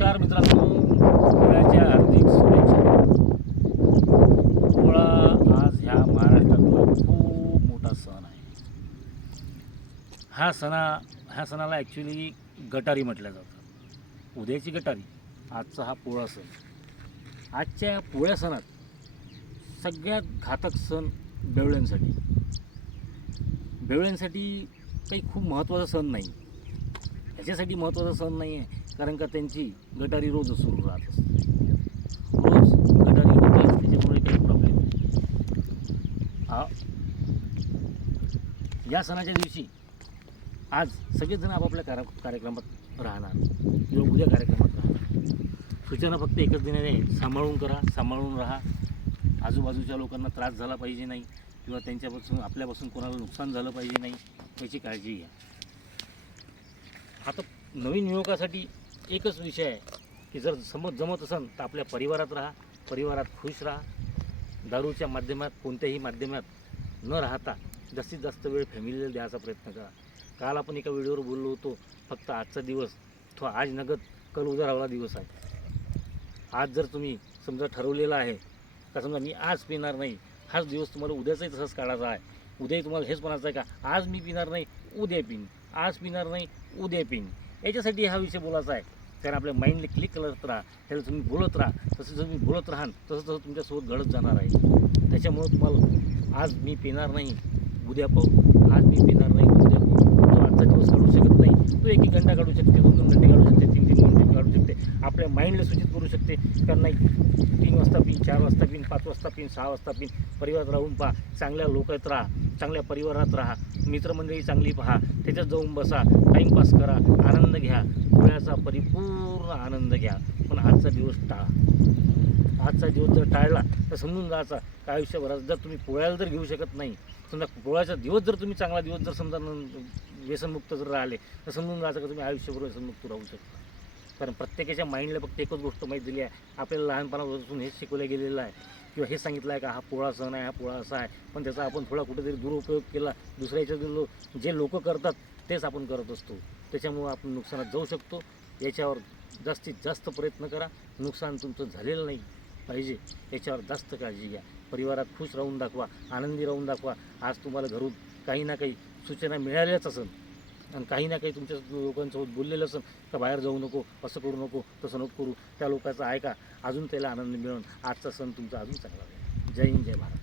नमस्कार मित्रांनो, पोळ्याच्या हार्दिक शुभेच्छा. पोळा आज ह्या महाराष्ट्रातला खूप मोठा सण आहे. ह्या सणाला ॲक्च्युली गटारी म्हटलं जातं. उद्याची गटारी, आजचा हा पोळा सण. आजच्या पोळ्या सणात सगळ्यात घातक सण बेवळ्यांसाठी. बेवळ्यांसाठी काही खूप महत्त्वाचा सण नाही. ह्याच्यासाठी महत्त्वाचा सण नाही आहे कारण का त्यांची गटारी रोज सुरू राहत असते. रोज गटारी होते, त्याच्यामुळे काही प्रॉब्लेम नाही. या सणाच्या दिवशी आज सगळेजण आपापल्या कार्यक्रमात राहणार किंवा उद्या कार्यक्रमात राहणार. सूचना फक्त एकच देण्यात आहे, सांभाळून करा, सांभाळून राहा. आजूबाजूच्या लोकांना त्रास झाला पाहिजे नाही किंवा त्यांच्यापासून आपल्यापासून कोणाला नुकसान झालं पाहिजे नाही, याची काळजी घ्या. आता नवीन युवकासाठी एकच विषय आहे की जर जमत असेल तर आपल्या परिवारात राहा, परिवारात खुश राहा. दारूच्या माध्यमात, कोणत्याही माध्यमात न राहता जास्तीत जास्त वेळ फॅमिलीला द्यायचा प्रयत्न करा. काल आपण एका व्हिडिओवर बोललो होतो, फक्त आजचा दिवस तो आज नगद कल उद्या राहिला दिवस आहे. आज जर तुम्ही समजा ठरवलेलं आहे का समजा मी आज पिणार नाही, हाच दिवस तुम्हाला उद्याचाही तसंच काढायचा आहे. उद्याही तुम्हाला हेच म्हणायचं आहे का आज मी पिणार नाही उद्या पिन, आज पिणार नाही उद्या पिन. याच्यासाठी हा विषय बोलायचा आहे. कारण आपल्या माइंडला क्लिक करत राहा, त्याला तुम्ही बोलत राहा. तसं तुम्ही बोलत राहाल तसं तुमच्यासोबत घडत जाणार आहे. त्याच्यामुळं तुम्हाला आज मी पिणार नाही उद्या पाहू, आज मी पिणार नाही उद्या पाहू, तो आजचा दिवस काढू शकत नाही. तो 1 घंटा काढू शकते, 2 घंटे काढू शकते, 3 घंटे काढू शकते. आपल्या माइंडला सूचित करू शकते कारण नाही 3 वाजता पिन, 4 वाजता पिन, 5 वाजता पिन, 6 वाजता पिन. परिवारात राहून पहा, चांगल्या लोकात राहा, चांगल्या परिवारात राहा, मित्रमंडळी चांगली पहा, त्याच्यात जाऊन बसा, टाईमपास करा, आनंद घ्या, पोळ्याचा परिपूर्ण आनंद घ्या. पण आजचा दिवस टाळा. आजचा दिवस जर टाळला तर समजून जायचा का आयुष्यभरात जर तुम्ही पोळ्याला जर घेऊ शकत नाही, समजा पोळ्याचा दिवस जर तुम्ही चांगला दिवस जर समजा व्यसनमुक्त जर राहिले तर समजून जायचं का तुम्ही आयुष्यभर व्यसनमुक्त राहू शकता. कारण प्रत्येकाच्या माइंडला फक्त एकच गोष्ट माहीत दिली आहे, आपल्याला लहानपणापासून हेच शिकवलं गेलेलं आहे किंवा हे सांगितलं आहे का हा पोळा सण आहे, हा पोळा असा आहे. पण त्याचा आपण थोडा कुठेतरी दुरुपयोग केला, दुसऱ्याच्या जे लोक करतात तेच आपण करत असतो. त्याच्यामुळं आपण नुकसानात जाऊ शकतो. याच्यावर जास्तीत जास्त प्रयत्न करा, नुकसान तुमचं झालेलं नाही पाहिजे याच्यावर जास्त काळजी घ्या. परिवारात खुश राहून दाखवा, आनंदी राहून दाखवा. आज तुम्हाला घरून काही ना काही सूचना मिळाल्याच असेल आणि काही ना काही तुमच्या लोकांसोबत बोललेलं असेल का बाहेर जाऊ नको, असं करू नको, तसं नको करू. त्या लोकांचं ऐका, अजून त्याला आनंद मिळून आजचा सण तुमचा अजून चांगला होईल. जय हिंद, जय भारत.